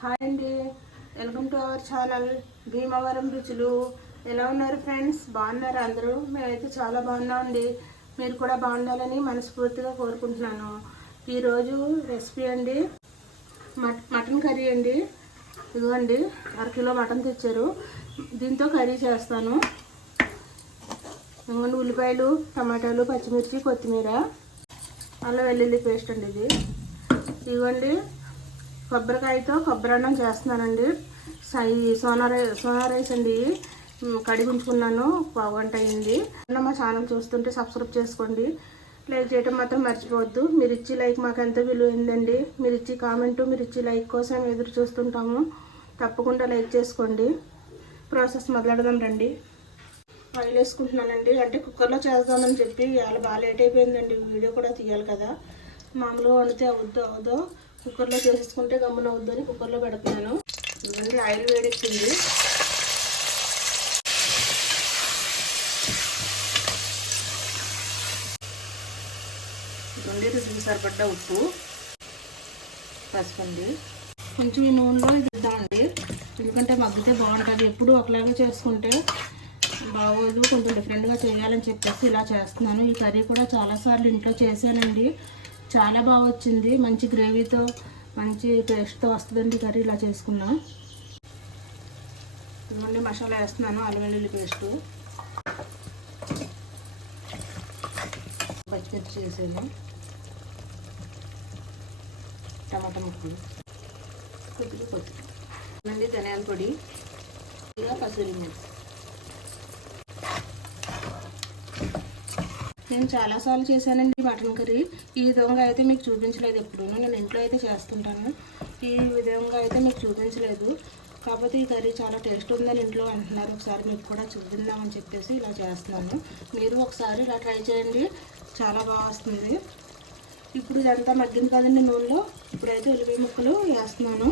Hi అండి, welcome to our channel Bhimavaram రుచులు. ఎలా ఉన్నారు ఫ్రెండ్స్? బాగున్నారు అందరూ? మేమైతే చాలా బాగున్నామండి. మీరు కూడా బాగుండాలని మనస్ఫూర్తిగా కోరుకుంటున్నాను. ఈరోజు రెసిపీ అండి మటన్ కర్రీ అండి. ఇదిగోండి, 1 కిలో మటన్ తెచ్చారు. దీంతో కర్రీ చేస్తాను. ఇదిగోండి, ఉల్లిపాయలు, టమాటాలు, పచ్చిమిర్చి, కొత్తిమీర, అల్లం వెల్లుల్లి పేస్ట్ అండి. ఇదిగోండి, కొబ్బరికాయతో కొబ్బరి అన్నం చేస్తున్నానండి. సోనా రైస్ అండి. కడిగి ఉంచుకున్నాను, పావుగంట అయింది. మా ఛానల్ చూస్తుంటే సబ్స్క్రైబ్ చేసుకోండి, లైక్ చేయడం మాత్రం మర్చిపోవద్దు. మీరు ఇచ్చి లైక్ మాకు ఎంతో విలువైందండి. మీరు ఇచ్చి కామెంటు, మీరు ఇచ్చి లైక్ కోసం ఎదురు చూస్తుంటాము. తప్పకుండా లైక్ చేసుకోండి. ప్రాసెస్ మొదలెడదాం రండి. ఆయిల్ వేసుకుంటున్నానండి. అంటే కుక్కర్లో చేద్దామని చెప్పి ఇవాళ బాగా లేట్ అయిపోయిందండి. వీడియో కూడా తీయాలి కదా. మామూలుగా వండితే అవుద్దో కుక్కర్లో చేసేసుకుంటే గమ్మున అవుద్దు అని కుక్కర్లో పెడుతున్నాను. ఇదండి, ఆయిల్ వేడెక్కింది. ఇదండి, రుచికి సరిపడ్డ ఉప్పు, పసుపు అండి. కొంచెం ఈ నూనెలో ఇది ఇద్దామండి, ఎందుకంటే మగ్గితే బాగుంటుంది. ఎప్పుడు ఒకలాగే చేసుకుంటే బాగోదు, కొంచెం డిఫరెంట్గా చేయాలని చెప్పేసి ఇలా చేస్తున్నాను. ఈ కర్రీ కూడా చాలాసార్లు ఇంట్లో చేశానండి. చాలా బాగా వచ్చింది. మంచి గ్రేవీతో, మంచి టేస్ట్తో వస్తుందండి కర్రీ ఇలా చేసుకున్నా. ఇదిగోండి, మసాలా వేస్తున్నాను. అల్లం వెల్లుల్లి పేస్టు, పచ్చిమిర్చి వేసాను, టమాటా ముక్కలు, కొద్దిగా కొత్తిమీర, ధనియాల పొడి, కసూరి మెతి. నేను చాలాసార్లు చేశానండి మటన్ కర్రీ. ఈ విధంగా అయితే మీకు చూపించలేదు ఎప్పుడు. నేను ఇంట్లో అయితే చేస్తుంటాను. ఈ విధంగా అయితే మీకు చూపించలేదు. కాకపోతే ఈ కర్రీ చాలా టేస్ట్ ఉందని ఇంట్లో అంటున్నారు. ఒకసారి మీకు కూడా చూపిందామని చెప్పేసి ఇలా చేస్తున్నాను. మీరు ఒకసారి ఇలా ట్రై చేయండి, చాలా బాగా వస్తుంది. ఇప్పుడు ఇదంతా మగ్గింది కదండి నూనెలో. ఇప్పుడైతే ఉల్లిపాయ ముక్కలు వేస్తున్నాను.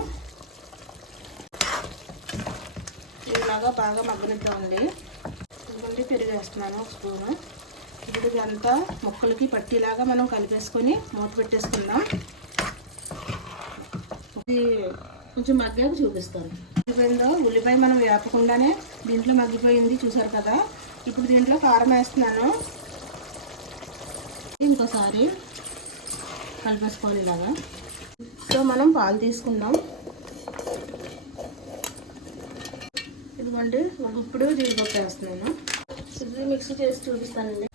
ఇలాగా బాగా మగ్గనిద్దామండి. ఇదిగోండి, పెరుగు వేస్తున్నాను 1 స్పూను. ఇప్పుడు ఇదంతా ముక్కలకి పట్టిలాగా మనం కలిపేసుకొని మూత పెట్టేసుకుందాం. ఇది కొంచెం మగ్గాక చూపిస్తాను. మగ్గిపోయిందో, ఉల్లిపాయ మనం వేపకుండానే దీంట్లో మగ్గిపోయింది, చూసారు కదా. ఇప్పుడు దీంట్లో కారం వేస్తున్నాను. ఇంకోసారి కలిపేసుకోవాలి ఇలాగా. సో మనం పాలు తీసుకుందాం. ఇదిగోండి, ఇప్పుడు జీడిపప్పు వేస్తున్నాను. ఇది మిక్సీ చేసి చూపిస్తానండి.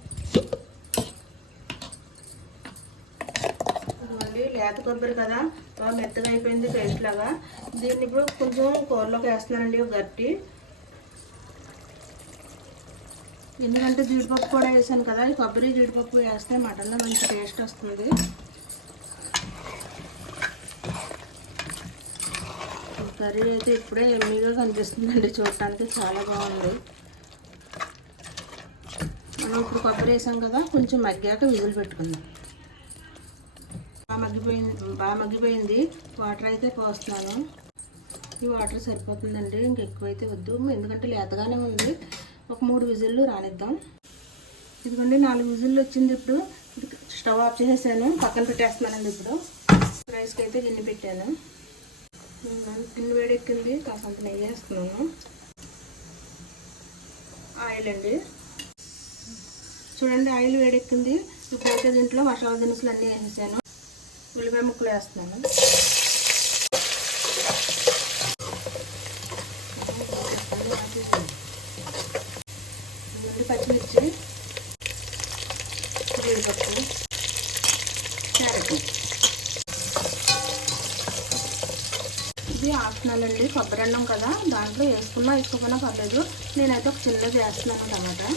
లేత కొబ్బరి కదా, బాగా మెత్తగా అయిపోయింది పేస్ట్ లాగా. దీన్ని ఇప్పుడు కొంచెం కూరలోకి వేస్తున్నానండి, ఒక గట్టి. ఎందుకంటే జీడిపప్పు కూడా వేసాను కదా, ఈ కొబ్బరి జీడిపప్పు వేస్తే మటన్లో మంచి టేస్ట్ వస్తుంది. కర్రీ అయితే ఇప్పుడే ఎమ్మీగా కనిపిస్తుందండి, చూడటానికి చాలా బాగుంది. మనం ఇప్పుడు కొబ్బరి వేసాం కదా, కొంచెం మగ్గాక విజిల్ పెట్టుకుందాం. బాగా మగ్గిపోయింది. వాటర్ అయితే పోస్తున్నాను. ఈ వాటర్ సరిపోతుందండి, ఇంకెక్కువైతే వద్దు, ఎందుకంటే లేతగానే ఉంది. ఒక 3 విజిల్లు రానిద్దాం. ఇదిగోండి, 4 విజిల్లు వచ్చింది. ఇప్పుడు స్టవ్ ఆఫ్ చేసేసాను, పక్కన పెట్టేస్తున్నానండి. ఇప్పుడు రైస్కి అయితే గిన్నె పెట్టాను. గిన్నె వేడెక్కింది, కాసంత నెయ్యి వేస్తున్నాను. ఆయిల్ అండి, చూడండి, ఆయిల్ వేడెక్కింది. ఇప్పుడైతే దీంట్లో మసాలా దినుసులు అన్నీ వేసేసాను. ఉల్లిపాయ ముక్కలు వేస్తున్నాను. పచ్చిమిర్చి, జీడిపప్పు, క్యారెట్. ఇది ఆప్షనల్ అండి, కొబ్బరి అన్నం కదా, దాంట్లో వేసుకున్నా వేసుకోకుండా పర్లేదు. నేనైతే ఒక చిన్నది వేస్తున్నాను. టమాటా,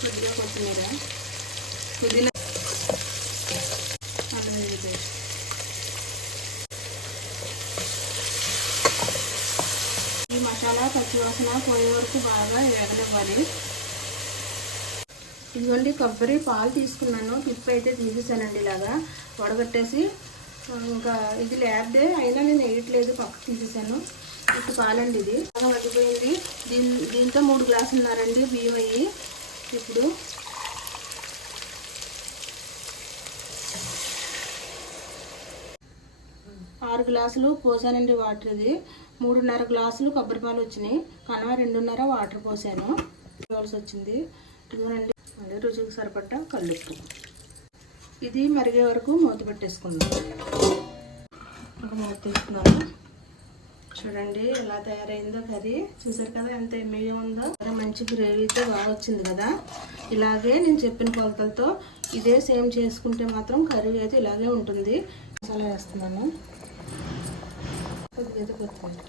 కొద్దిగా కొత్తిమీర, పుదీనా, అల్లం వెల్లుల్లి పేస్ట్. ఈ మసాలా పచ్చివాసన పోయే వరకు బాగా వేగనివ్వాలి. ఇదిగోండి, కొబ్బరి పాలు తీసుకున్నాను. పిప్పు అయితే తీసేసానండి, ఇలాగా వడగట్టేసి. ఇంకా ఇది ల్యాబ్దే అయినా నేను వేయట్లేదు, పక్కకు తీసేసాను. ఇప్పుడు పాలండి, ఇది బాగా మగ్గిపోయింది. దీంతో 3 గ్లాసులున్నారండి బియ్యం అయ్యి. ఇప్పుడు 6 గ్లాసులు పోసానండి వాటర్. ఇది 3.5 గ్లాసులు కొబ్బరి పాలు వచ్చినాయి. కనవ 2.5 వాటర్ పోసాను, కావాల్సి వచ్చింది. ఇదిగోనండి మళ్ళీ రుచికి సరిపడ్డ కల్లుప్పు. ఇది మరిగే వరకు మూత పెట్టేసుకుందాం. ఒక మూత తీసుకున్నాను. చూడండి ఎలా తయారైందో కర్రీ. చూసారు కదా ఎంత ఎమ్మీగా ఉందో. మంచి గ్రేవీతో బాగా వచ్చింది కదా. ఇలాగే నేను చెప్పిన కొలతలతో ఇదే సేమ్ చేసుకుంటే మాత్రం కర్రీ అయితే ఇలాగే ఉంటుంది. మసాలా వేస్తున్నాను. కొద్దిగా కొత్తిమీర,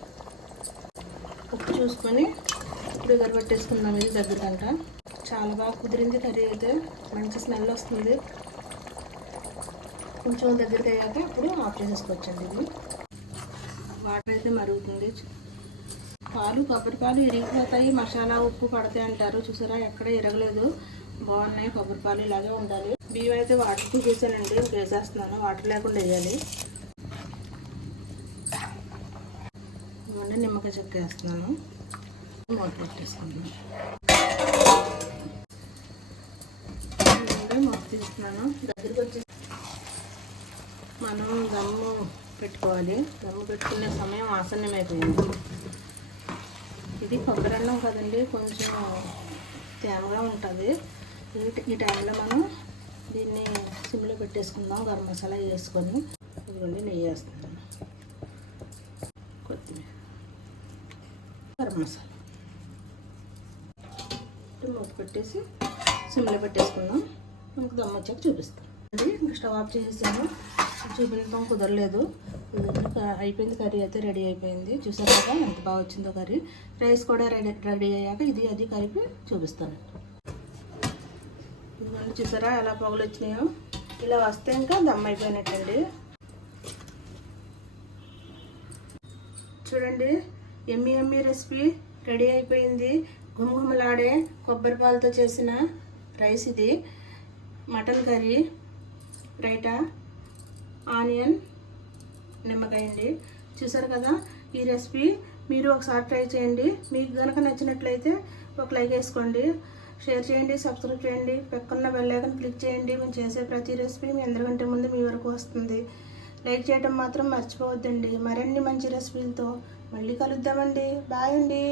ఉప్పు చూసుకొని ఇప్పుడు ఎగరబెట్టేసుకుందాం. ఇది దగ్గరకంట. చాలా బాగా కుదిరింది కర్రీ అయితే. మంచి స్మెల్ వస్తుంది. కొంచెం దగ్గరికి అయ్యాక ఇప్పుడు ఆఫ్ చేసేసుకోవచ్చండి. ఇది వాటర్ అయితే మరుగుతుంది. పాలు కొబ్బరి పాలు ఇరిగిపోతాయి, మసాలా ఉప్పు పడతాయి అంటారు. చూసారా ఎక్కడ ఇరగలేదు, బాగున్నాయి. కొబ్బరి పాలు ఇలాగే ఉండాలి. బియ్యం అయితే వాటర్తో చూసానండి, వేసేస్తున్నాను. వాటర్ లేకుండా వేయాలి. ఇవ్వండి నిమ్మకాయ చెక్క వేస్తున్నాను. మూత పెట్టేసుకున్నాను. మూత తీస్తున్నాను. దగ్గరికి వచ్చి మనం దమ్ము పెట్టుకోవాలి. దమ్ము పెట్టుకునే సమయం ఆసన్నమైపోయింది. ఇది కొబ్బరి అన్నం కదండి, కొంచెం తేమగా ఉంటుంది. ఈ టైంలో మనం దీన్ని సిమ్లో పెట్టేసుకుందాం. గరం మసాలా వేసుకొని ఇదిగోండి నెయ్యి వేస్తున్నాను, కొత్తిమీర, గరం మసాలా మూత పెట్టేసి సిమ్లో పెట్టేసుకుందాం. మనకు దమ్ము వచ్చాక చూపిస్తాం. అది ఇంకా స్టవ్ ఆఫ్ చేసేసాను. చూపించడం కుదరలేదు. అయిపోయింది కర్రీ అయితే రెడీ అయిపోయింది. చూసారు కదా ఎంత బాగా వచ్చిందో కర్రీ. రైస్ కూడా రెడీ అయ్యాక ఇది అది కలిపి చూపిస్తాను. ఇదిగోండి చూసారా ఎలా పొగలు వచ్చినాయో. ఇలా వస్తే ఇంకా దమ్ అయిపోయినట్టండి. చూడండి ఎమ్మి ఎమ్మి రెసిపీ రెడీ అయిపోయింది. గుమగుమలాడే కొబ్బరి పాలతో చేసిన రైస్ ఇది. మటన్ కర్రీ, రైటా, ఆనియన్, నిమ్మకాయ అండి. చూసారు కదా ఈ రెసిపీ మీరు ఒకసారి ట్రై చేయండి. మీకు కనుక నచ్చినట్లయితే ఒక లైక్ వేసుకోండి, షేర్ చేయండి, సబ్స్క్రైబ్ చేయండి, పక్కన బెల్ ఐకాన్ క్లిక్ చేయండి. మేము చేసే ప్రతి రెసిపీ మీ అందరికంటే ముందు మీ వరకు వస్తుంది. లైక్ చేయడం మాత్రం మర్చిపోవద్దండి. మరిన్ని మంచి రెసిపీలతో మళ్ళీ కలుద్దామండి. బాయ్ అండి.